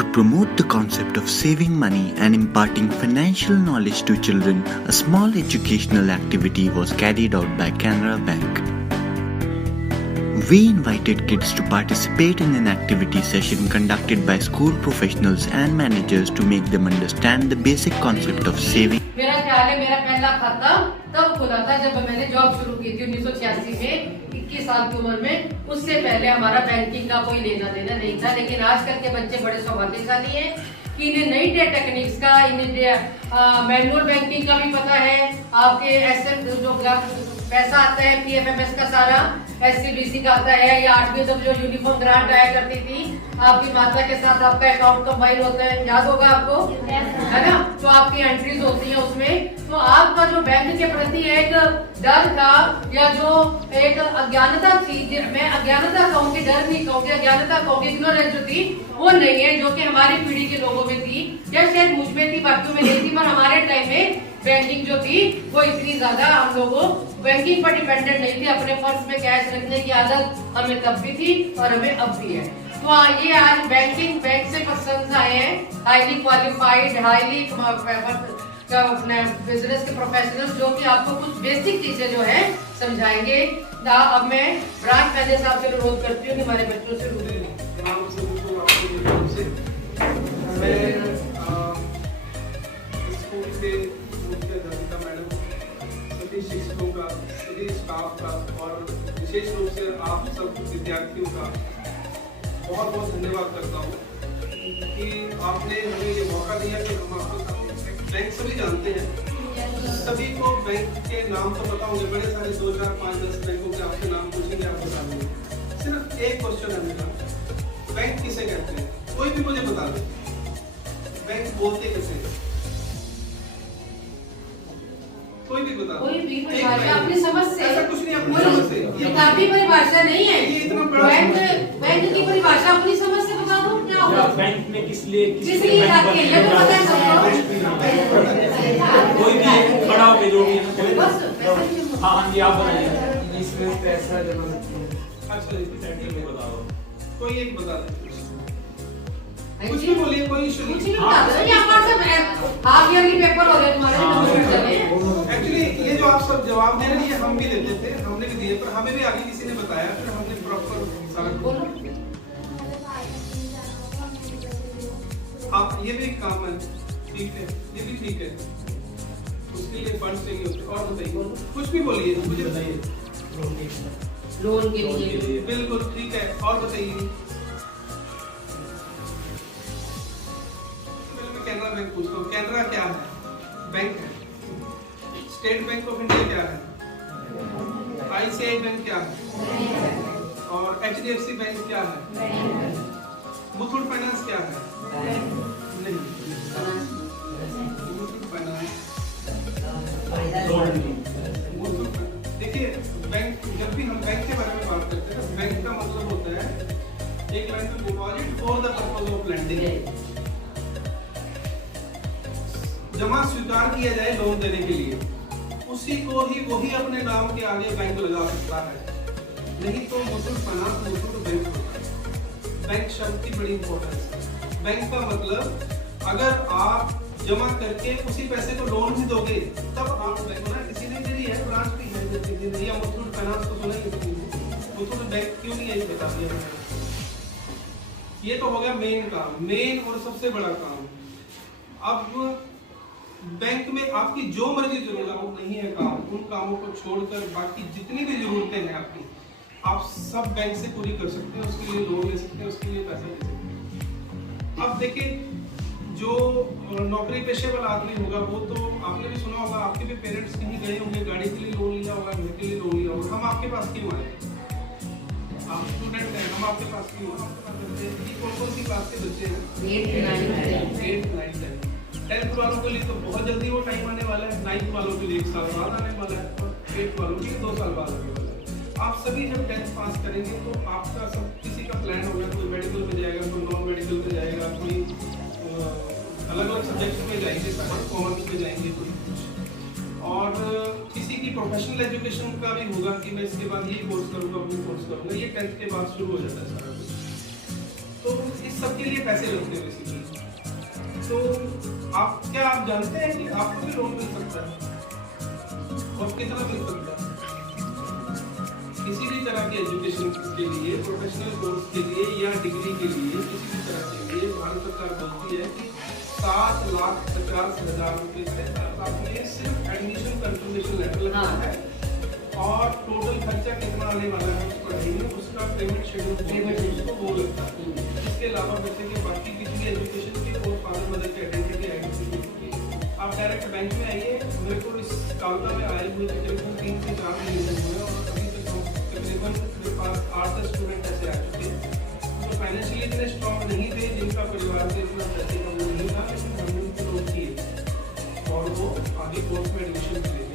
To promote the concept of saving money and imparting financial knowledge to children, a small educational activity was carried out by Canara Bank. We invited kids to participate in an activity session conducted by school professionals and managers to make them understand the basic concept of saving. मेरा ख्याल है मेरा पहला खाता तब खुला था जब मैंने जॉब शुरू की थी 1986 में, 21 साल की उम्र में। उससे पहले हमारा बैंकिंग का कोई लेना देना नहीं था। लेकिन आजकल के बच्चे बड़े सौभाग्यशाली हैं कि इन्हें नई टेक्निक्स का, इन्हें मैनुअल बैंकिंग का भी पता है। आपके एसएम जो पैसा आता है पीएफएमएस का सारा, एससीबीसी का आता है, या 8वीं तक जो यूनिफॉर्म ग्रांट आया करती थी, आपकी माता के साथ आपका अकाउंट कंबाइन होता है, याद होगा आपको, है ना? तो आपकी एंट्रीज होती है उसमें। तो आपका जो बैंक के प्रति एक डर था या जो एक अज्ञानता थी, मैं अज्ञानता कहूँगी, डर नहीं कहूँगी, अज्ञानता कहूँगी, इग्नोरेंस जो थी वो नहीं है, जो कि हमारी पीढ़ी के लोगों में थी, या शायद मुझ में थी, बाकियों में नहीं थी। पर हमारे टाइम में बैंकिंग जो थी वो इतनी ज्यादा, हम लोगों बैंकिंग पर डिपेंडेंट नहीं थे। अपने पर्स में कैश रखने की आदत हमें तब भी थी और हमें अब भी है। तो ये आज बैंकिंग बैंक से पर्सन आए हैं, हाईली क्वालिफाइड, हाईली बिजनेस के प्रोफेशनल्स, जो कि आपको कुछ बेसिक चीजें जो है समझाएंगे। अब मैं ब्रांच मैनेजर साहब से अनुरोध करती हूँ कि हमारे बच्चों से रूबरू शिक्षकों का, सभी स्टाफ का और विशेष रूप से आप सब विद्यार्थियों का बहुत बहुत धन्यवाद करता हूँ कि आपने हमें ये मौका दिया कि हम आपको बैंक सभी जानते हैं, सभी को बैंक के नाम तो पता होंगे, बड़े सारे 2, 4, 5, 10 बैंकों के आपसे नाम पूछेंगे, आप बता देंगे। सिर्फ एक क्वेश्चन है मेरा, बैंक किसे कहते हैं? कोई भी मुझे बता दे, बैंक बोलते किसे हैं? कोई भी बता, कोई भी परिभाषा अपनी समझ से, ऐसा कुछ नहीं, अपनी समझ से, किताबी परिभाषा नहीं है। ये इतना बड़ा बैंक की परिभाषा अपनी समझ से बता दो, क्या होगा? बैंक में किस लिए जाती है ये तो पता है सबको। कोई भी खड़ा होके जो भी बस हाँ जी, आप बताइए। इसमें पैसा जमा अच्छा में बताओ, कोई एक बता दे, कुछ भी बोलिए, कोई इशू कुछ नहीं। नहीं बता दो, ये हमारे सब हाफ ईयरली पेपर हो रहे तुम्हारे। एक्चुअली ये जो आप सब जवाब दे रहे हैं, हम भी देते थे, हमने भी दिए, पर हमें भी आगे किसी ने बताया, फिर हमने प्रॉपर सारा बोलो। हाँ, ये भी एक काम है, ठीक है, ये भी ठीक है, उसके लिए फंड्स चाहिए होते हैं। और बताइए, कुछ भी बोलिए, मुझे बताइए। लोन के लिए बिल्कुल ठीक है, और बताइए। कैनरा बैंक पूछता हूँ, कैनरा क्या है? बैंक है। स्टेट बैंक ऑफ इंडिया क्या है? आईसीआई बैंक क्या है? और एचडीएफसी बैंक क्या है? मुथूट फाइनेंस क्या है? नहीं, मुथूट फाइनेंस। देखिए, बैंक, जब भी हम बैंक के बारे में बात करते हैं, बैंक का मतलब होता है एक लाइन में deposit for the purpose of lending, जमा स्वीकार किया जाए लोन देने के लिए, उसी को ही वही अपने नाम के आगे बैंक लगा सकता है, नहीं तो मुथूट फाइनेंस मुथूट बैंक होता है। बैंक शब्द की बड़ी इंपॉर्टेंस है। बैंक का मतलब अगर आप जमा करके उसी पैसे को लोन भी दोगे तब आप बैंक ना, किसी ने दे दिया है, ब्रांच भी है, या मुथूट फाइनेंस को सुना ही, मुथूट बैंक क्यों नहीं है बता दिया। ये तो हो गया मेन काम, मेन और सबसे बड़ा काम। अब बैंक में आपकी जो मर्जी जरूरत नहीं है काम, उन कामों को छोड़कर बाकी जितनी भी जरूरतें हैं आपकी, आप सब बैंक से पूरी कर सकते हैं, उसके लिए लोन ले सकते हैं, उसके लिए पैसा दे सकते हैं। अब देखिए, जो नौकरी पेशे वाला आदमी होगा, वो तो आपने भी सुना होगा, आपके भी पेरेंट्स कहीं गए होंगे, गाड़ी के लिए लोन लिया होगा, घर के लिए लोन लिया होगा। हम आपके पास क्यों आए? आप स्टूडेंट हैं, हम आपके पास क्यों आए? कौन सी क्लास के बच्चे हैं? 8, 9, 10। 10th वालों के लिए तो बहुत जल्दी वो टाइम आने वाला है, 9th वालों के लिए 1 साल बाद आने वाला है, और 8th वालों के लिए 2 साल बाद आने वाला है। आप सभी जब 10th पास करेंगे तो आपका सब किसी का प्लान होगा, कोई मेडिकल में जाएगा, कोई नॉन मेडिकल में जाएगा, कोई अलग अलग सब्जेक्ट में जाएंगे, कॉमर्स में जाएंगे, और किसी की प्रोफेशनल एजुकेशन का भी होगा कि मैं इसके बाद ये कोर्स करूँगा, वो कोर्स करूँगा। ये 10th के बाद शुरू हो जाता है सारा कुछ। तो इस सबके लिए पैसे लगते हैं बेसिकली। तो आप जानते हैं कि आपको भी लोन मिल सकता है और कितना मिल सकता है? किसी भी तरह की एजुकेशन के लिए, प्रोफेशनल कोर्स के लिए या डिग्री के लिए, किसी भी तरह के लिए भारत सरकार बोलती है कि 7,50,000 रुपए से आपने सिर्फ एडमिशन कंफर्मेशन लेटर लगना है और टोटल खर्चा कितना आने वाला है उस पढ़ाई में, उसका पेमेंट शेड्यूल वो लगता है। इसके अलावा बच्चे के बाकी किसी भी एजुकेशन के और फादर मदर के आइडेंटिटी आप डायरेक्ट बैंक में आइए। मेरे को इस काउंटर में आए हुए तकरीबन 3 से 4 महीने हुए और अभी तक तकरीबन मेरे पास 8-10 स्टूडेंट ऐसे आ चुके हैं जो फाइनेंशियली इतने स्ट्रॉन्ग नहीं थे, जिनका परिवार से इतना पैसे का वो नहीं था, लेकिन हमने उनको लोन किए और वो आगे कोर्स में एडमिशन ले गए।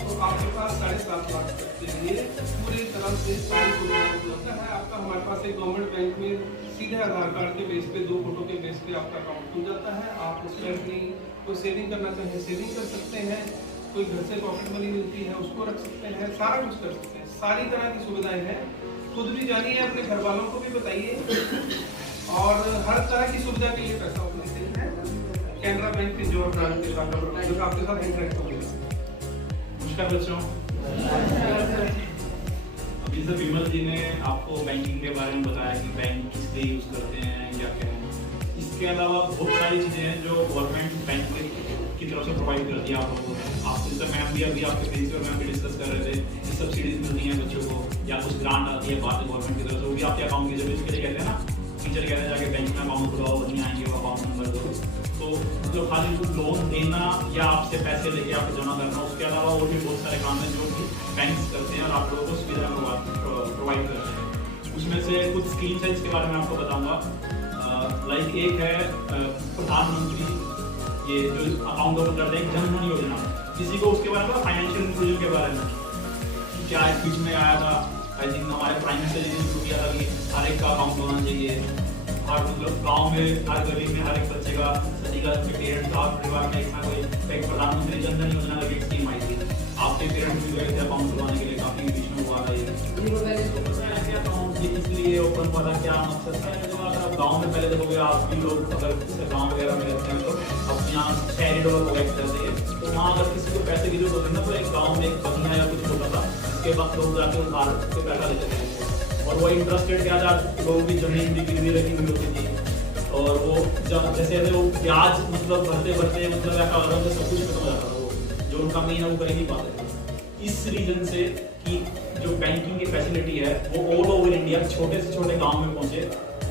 तो आपके पास 7.5 लाख तक के लिए पूरी तरह से सारी सुविधाएं उपलब्ध है। आपका हमारे पास एक गवर्नमेंट बैंक में सीधे आधार कार्ड के बेस पे 2 फोटो के बेस पे आपका अकाउंट खुल जाता है। आप उसमें अपनी कोई सेविंग करना चाहें सेविंग कर सकते हैं, कोई घर से पॉकेट मनी मिलती है उसको रख सकते हैं, सारा कुछ कर सकते हैं। सारी तरह की सुविधाएं हैं, खुद भी जानिए, अपने घर वालों को भी बताइए और हर तरह की सुविधा के लिए पैसा उपलब्ध है। कैनरा बैंक के जो ब्रांच के शाखा प्रबंधक आपके साथ इंटरेक्ट होंगे। नमस्कार बच्चों, अभी से विमल जी ने आपको बैंकिंग के बारे में बताया कि बैंक किस लिए यूज करते हैं या क्या है। इसके अलावा बहुत सारी चीजें हैं जो गवर्नमेंट बैंक की तरफ से प्रोवाइड करती है आप लोगों को। आप जैसे मैम भी अभी आपके प्रिंसिपल मैम भी डिस्कस कर रहे थे कि सब्सिडीज मिलती हैं बच्चों को या कुछ ग्रांट आती है बाद में गवर्नमेंट की तरफ से, वो भी आपके अकाउंट की जरूरत के लिए कहते हैं ना, टीचर कहते हैं जाके बैंक में अकाउंट खुलाओ, नहीं आएंगे वो अकाउंट नंबर दो। तो मतलब खाली लोन देना या आपसे पैसे लेके आपको जमा करना, उसके अलावा और भी बहुत सारे काम हैं जो कि बैंक करते हैं और आप लोगों को सुविधा प्रोवाइड करते हैं। उसमें से कुछ स्कीम्स है जिसके बारे में आपको बताऊंगा। लाइक एक है प्रधानमंत्री ये जो अकाउंट ओपन करते हैं जन धन योजना, किसी को उसके बारे में फाइनेंशियल इंक्लूजन के बारे में क्या है, बीच में आया था आई थिंक हमारे प्राइम मिनिस्टर जी ने शुरू किया था कि हर एक का अकाउंट होना चाहिए। हर मतलब गांव में हर गरीब में हर एक बच्चे का पेरेंट्स का परिवार में एक प्रधानमंत्री जन धन योजना की स्कीम आई थी। आपके पेरेंट्स भी गए थे अकाउंट खुलवाने के लिए, काफी बीच में हुआ था ये अकाउंट इसलिए ओपन हुआ था, क्या मकसद है। गाँव में पहले देखोगे आप भी लोग अगर गाँव वगैरह में रहते हैं तो अपने यहाँ शहरी लोग कलेक्ट करते हैं, तो वहाँ अगर किसी को पैसे की जरूरत होती है ना तो एक गाँव में एक बनिया या कुछ होता था, उसके बाद लोग जाके उधार से पैसा लेते थे और वो इंटरेस्टेड क्या था, लोगों की जमीन भी गिरवी रखी हुई होती थी और वो जब जैसे वो ब्याज मतलब भरते भरते मतलब ऐसा हो रहा था सब कुछ खत्म हो जाता था, वो जो उनका मेन है वो कर ही नहीं पाते थे। इस रीजन से कि जो बैंकिंग की फैसिलिटी है वो ऑल ओवर इंडिया छोटे से छोटे गाँव में पहुंचे,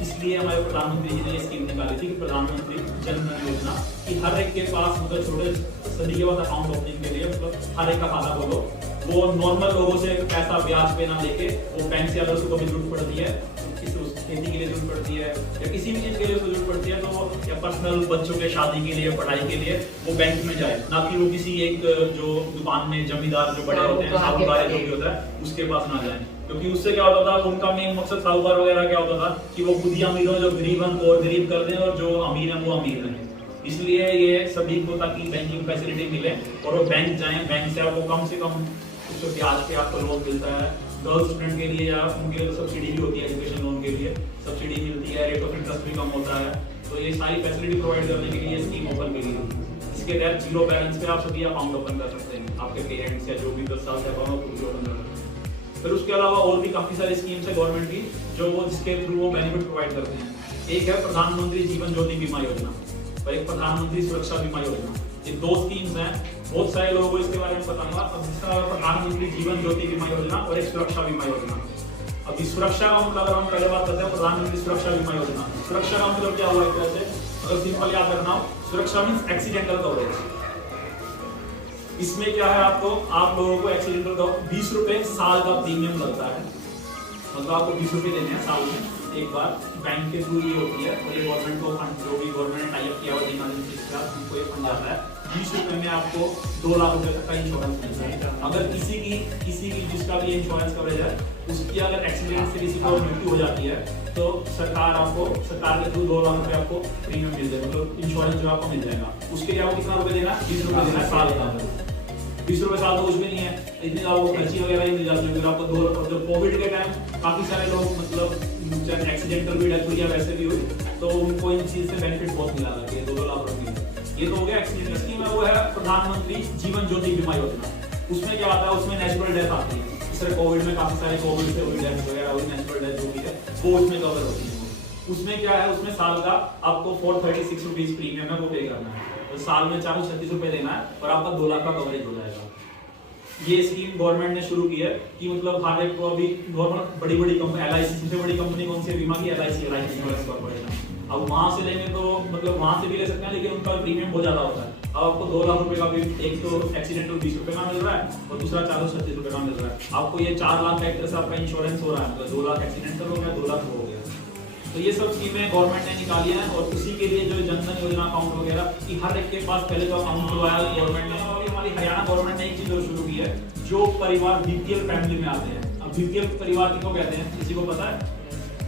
इसलिए हमारे प्रधानमंत्री जी ने ये स्कीम निकाली थी कि प्रधानमंत्री जन धन योजना कि हर एक के पास मतलब छोटे सभी के पास अकाउंट ओपनिंग के लिए मतलब हर एक का खाता खोलो, वो नॉर्मल लोगों से पैसा ब्याज पे ना लेके वो बैंक से अगर उसको कभी जरूरत पड़ती है, किसी खेती के लिए जरूरत पड़ती है या किसी भी चीज के लिए जरूरत पड़ती है तो या पर्सनल बच्चों के शादी के लिए पढ़ाई के लिए वो बैंक में जाए, ना कि वो किसी एक जो दुकान में जमींदार जो बड़े होते हैं साहूकार जो भी होता है उसके पास ना जाए। क्योंकि उससे क्या होता था, उनका मेन मकसद साहूकार वगैरह क्या होता था कि वो खुद ही अमीर हो, जो गरीब हैं उनको और गरीब कर दें और जो अमीर हैं वो अमीर रहें। इसलिए ये सभी को ताकि बैंकिंग फैसिलिटी मिले और वो बैंक जाएं, बैंक से आपको कम से कम उसको ब्याज पे आपको लोन मिलता है। गर्ल्स स्टूडेंट के लिए या उनके लिए सब्सिडी भी होती है, एजुकेशन लोन के लिए सब्सिडी मिलती है, रेट ऑफ इंटरेस्ट भी कम होता है। तो ये सारी फैसिलिटी प्रोवाइड करने के लिए स्कीम ओपन करी है। इसके तहत जीरो बैलेंस पे आप सभी अकाउंट ओपन कर सकते हैं, आपके पेरेंट्स या जो भी 10 साल से अकाउंट ओपन कर सकते हैं। फिर उसके अलावा और भी काफी सारी स्कीम्स है गवर्नमेंट की जो वो जिसके थ्रू वो बेनिफिट प्रोवाइड करते हैं। एक है प्रधानमंत्री जीवन ज्योति बीमा योजना और एक प्रधानमंत्री सुरक्षा बीमा योजना। ये 2 स्कीम्स हैं, बहुत सारे लोगों को इसके बारे में बताऊंगा। अब इसका प्रधानमंत्री जीवन ज्योति बीमा योजना और एक सुरक्षा बीमा योजना। अभी सुरक्षा का मतलब अगर हम पहले बात करते हैं प्रधानमंत्री सुरक्षा बीमा योजना, सुरक्षा का मतलब क्या हुआ एक तरह से, अगर सिंपल याद रखना हो, सुरक्षा मीन्स एक्सीडेंटल कवरेज। इसमें क्या है, आपको आप लोगों को एक्सीडेंटल का 20 रुपए साल का प्रीमियम लगता है, मतलब आपको 20 रुपए देने हैं साल में एक बार, बैंक के थ्रू ये होती है और ये गवर्नमेंट को फंड जो भी गवर्नमेंट टाई अप किया हुआ जिसका उनको ये फंड आता है। 20 रुपए में आपको 2 लाख रुपए तक का इंश्योरेंस मिलता है। अगर किसी की जिसका भी इंश्योरेंस कवरेज है उसकी अगर एक्सीडेंट से किसी को मृत्यु हो जाती है तो सरकार के थ्रू 2 लाख रुपए आपको प्रीमियम मिल जाएगा, मतलब इंश्योरेंस जो आपको मिल जाएगा। उसके लिए आपको कितना रुपए देना, 20 रुपए देना साल का। 20 रुपए साल तो कुछ भी नहीं है, इतनी आपको खर्ची वगैरह ही मिल जाती है। आपको 2 कोविड के टाइम काफी सारे लोग मतलब चाहे एक्सीडेंटल भी डेथ हुई या वैसे भी हुई, तो उनको इन चीज से बेनिफिट बहुत मिला था कि 2 लाख रुपए। ये तो हो गया एक्सीडेंटल स्कीम है, वो है प्रधानमंत्री जीवन ज्योति बीमा योजना। उसमें क्या आता है, उसमें नेचुरल डेथ आती है, जैसे कोविड में काफी सारे कोविड से हुई डेथ वगैरह हुई, नेचुरल डेथ जो भी है वो उसमें कवर होती है। उसमें क्या है, उसमें साल का आपको 436 रुपीज प्रीमियम है वो पे करना है, तो साल में 436 रुपए देना है और आपका 2 लाख का कवरेज हो जाएगा। ये स्कीम गवर्नमेंट ने शुरू की है कि मतलब हर एक को अभी गवर्नमेंट बड़ी बड़ी कंपनी LIC, सबसे बड़ी कंपनी कौन सी है बीमा की, LIC लाइफ इंश्योरेंस कॉर्पोरेशन। अब वहां से लेंगे तो मतलब वहां से भी ले सकते हैं, लेकिन उनका प्रीमियम बहुत ज्यादा होता है। अब आपको 2 लाख रुपए का भी, एक तो एक्सीडेंटल 20 रुपए का मिल रहा है और दूसरा 436 रुपए का मिल रहा है। आपको ये 4 लाख का एक तरह से आपका इंश्योरेंस हो रहा है, मतलब 2 लाख एक्सीडेंटल हो गया, 2 लाख हो गया। तो ये सब स्कीमें गवर्नमेंट ने निकाली हैं और उसी के लिए जो जनधन योजना अकाउंट वगैरह कि हर एक के पास पहले तो अकाउंट खुलवाया गवर्नमेंट ने। और हमारी हरियाणा गवर्नमेंट ने एक चीज और शुरू की है, जो परिवार BPL फैमिली में आते हैं। अब BPL परिवार किसको कहते हैं, किसी को पता है?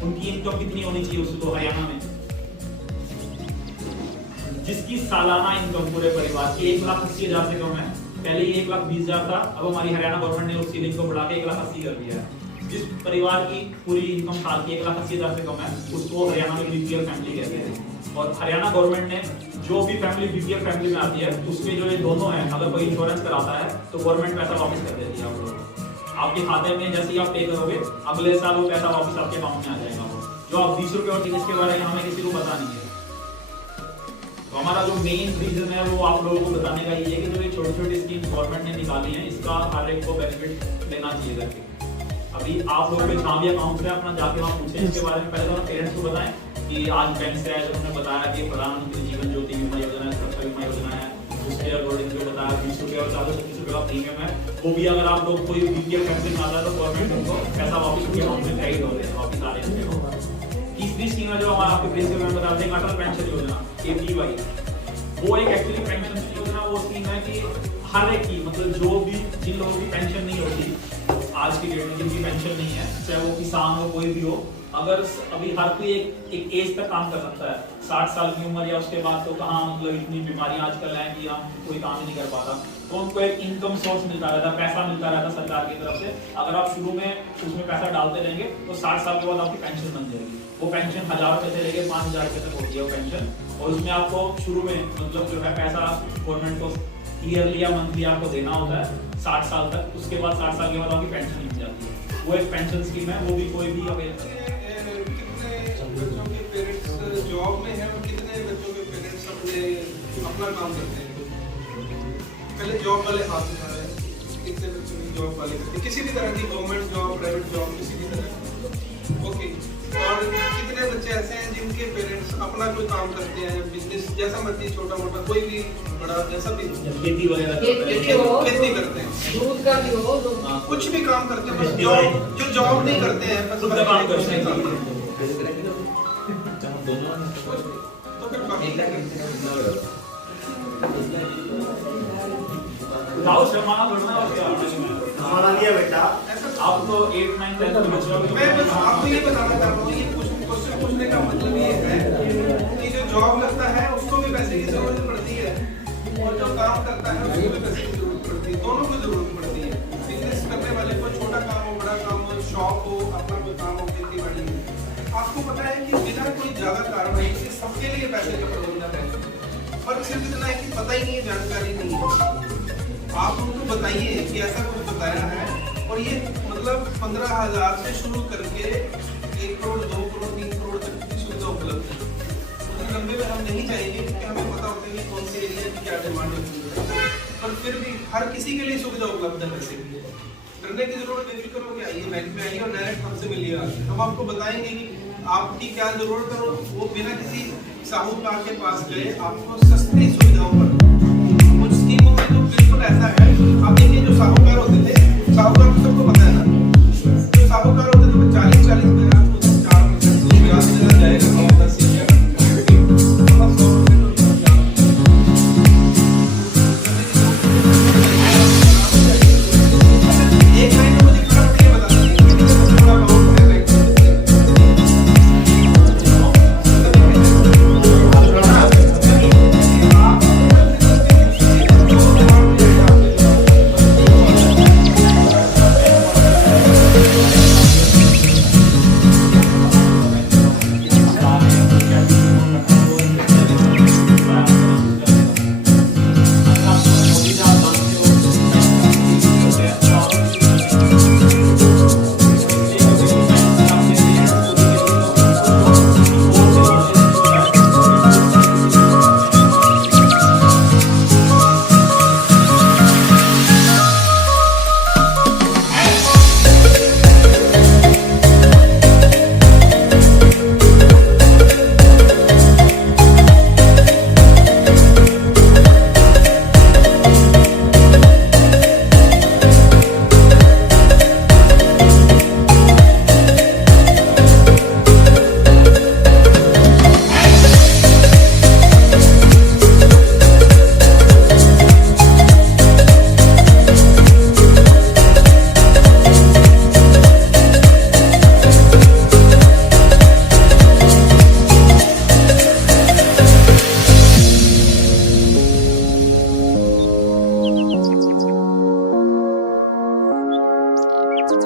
उनकी इनकम कितनी होनी चाहिए उसको, तो हरियाणा में जिसकी सालाना इनकम पूरे परिवार की 1,80,000 से कम है, पहले ही 1,20,000 था, अब हमारी हरियाणा गवर्नमेंट ने उस सीलिंग को बढ़ा के 1,80,000 कर दिया है। जिस परिवार की पूरी इनकम साल की 1,80,000 से कम है उसको हरियाणा में BPL फैमिली कहते हैं। और हरियाणा गवर्नमेंट ने जो भी फैमिली BPL फैमिली में आती है उसमें जो ये दोनों हैं, अगर कोई इंश्योरेंस कराता है तो गवर्नमेंट पैसा वापस कर देती है आप लोगों को। आपके खाते में जैसे ही आप पे करोगे अगले साल वो पैसा वापस आपके अकाउंट में आ जाएगा। वो जो आप 20 रुपए और 30 के बारे में हमें किसी को पता नहीं है। तो हमारा जो मेन रीजन है वो आप लोगों को बताने का ये है कि जो ये छोटी छोटी स्कीम गवर्नमेंट ने निकाली है इसका हर एक को बेनिफिट लेना चाहिए करके। अभी आप लोग जहाँ भी अकाउंट है अपना जाके वहाँ पूछें इसके बारे में, पहले तो पेरेंट्स को बताएं कि आज बैंक से आए, उन्होंने बताया कि प्रधानमंत्री जीवन ज्योति बीमा योजना है, सुरक्षा बीमा योजना है, उसके अकॉर्डिंग जो बताया 20 रुपए और 436 रुपए का प्रीमियम है, वो भी अगर आप लोग कोई BPL फैमिली में आता है तो गवर्नमेंट उनको पैसा वापस उनके अकाउंट में क्रेडिट हो रहे हैं वापस आ रहे हैं। तीसरी स्कीम है जो हमारा आपके प्रिंसिपल में बता दें, अटल पेंशन योजना APY। वो एक एक्चुअली पेंशन योजना वो स्कीम है कि हर एक की मतलब जो भी जिन लोगों की पेंशन नहीं होती आज की डेट में, जिनकी पेंशन नहीं है, चाहे वो किसान हो कोई भी हो, अगर अभी हर कोई एक एज तक काम कर सकता है, 60 साल की उम्र या उसके बाद तो कहाँ मतलब इतनी बीमारियां आजकल हैं कि हम कोई काम ही नहीं कर पाता, तो उनको एक इनकम सोर्स मिलता रहता, पैसा मिलता रहता सरकार की तरफ से। अगर आप शुरू में उसमें पैसा डालते रहेंगे तो 60 साल के बाद आपकी पेंशन बन जाएगी। वो पेंशन 1000 रुपए से लेके 5000 रुपए तक होती है वो पेंशन, और उसमें आपको शुरू में मतलब जो है पैसा गवर्नमेंट को ईयरली या मंथली आपको देना होता है 60 साल तक। उसके बाद 60 साल के बाद आपकी पेंशन मिल जाती है। वो एक पेंशन स्कीम है, वो भी कोई भी अवेल बच्चों के पेरेंट्स जॉब में हैं और कितने बच्चों के पेरेंट्स अपना काम करते हैं? पहले जॉब वाले हाथ उठा रहे हैं, कितने बच्चों की जॉब वाले करते हैं, किसी भी तरह की गवर्नमेंट जॉब, प्राइवेट जॉब, किसी भी तरह। ओके, और कितने बच्चे ऐसे हैं जिनके पेरेंट्स अपना कोई काम करते हैं, बिजनेस जैसा मर्जी, छोटा मोटा कोई भी बड़ा जैसा भी, खेती वगैरह खेती करते हैं, दूध का भी हो, कुछ भी काम करते हैं, बस जो जॉब नहीं करते हैं बस काम करते हैं। तो फिर हमारा लिया बेटा आप तो 8, 9, 10 के बच्चे हो। मैं बस आपको ये बताना चाहता हूँ, ये क्वेश्चन पूछने का मतलब ये है कि जो जॉब करता है उसको भी पैसे की जरूरत पड़ती है और जो काम करता है उसको भी पैसे की जरूरत पड़ती है, दोनों को जरूरत पड़ती है। बिजनेस करने वाले को छोटा काम हो, बड़ा काम हो, शॉप हो, अपना कोई काम हो, खेती बाड़ी हो, आपको पता है कि बिना कोई ज्यादा कार्रवाई के सबके लिए पैसे का प्रबंधन है। फर्क सिर्फ इतना है कि पता ही नहीं है, जानकारी नहीं है। आप उनको बताइए कि ऐसा कुछ बताया है और ये मतलब 15,000 से शुरू करके 1 करोड़, 2 करोड़, 3 करोड़ तक की सुविधा उपलब्ध है। उस लंबे में हम नहीं जाएंगे क्योंकि हमें पता होता है कि कौन सी एरिया की क्या डिमांड होती है, पर फिर भी हर किसी के लिए सुविधा उपलब्ध है। वैसे भी डरने की जरूरत बेफिक्र हो, आइए बैंक में आइए और डायरेक्ट हमसे मिलिए। हम आपको बताएंगे कि आपकी क्या जरूरत है, वो बिना किसी साहूकार के पास गए आपको सस्ती सुविधाओं पर। कुछ स्कीमों में तो बिल्कुल ऐसा है, आप देखिए जो साहूकार होते थे, साहूकार को सबको पता है ना, जो साहूकार होते थे वो 40-40 में आपको 4% ब्याज देना जाएगा और 10 से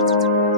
है।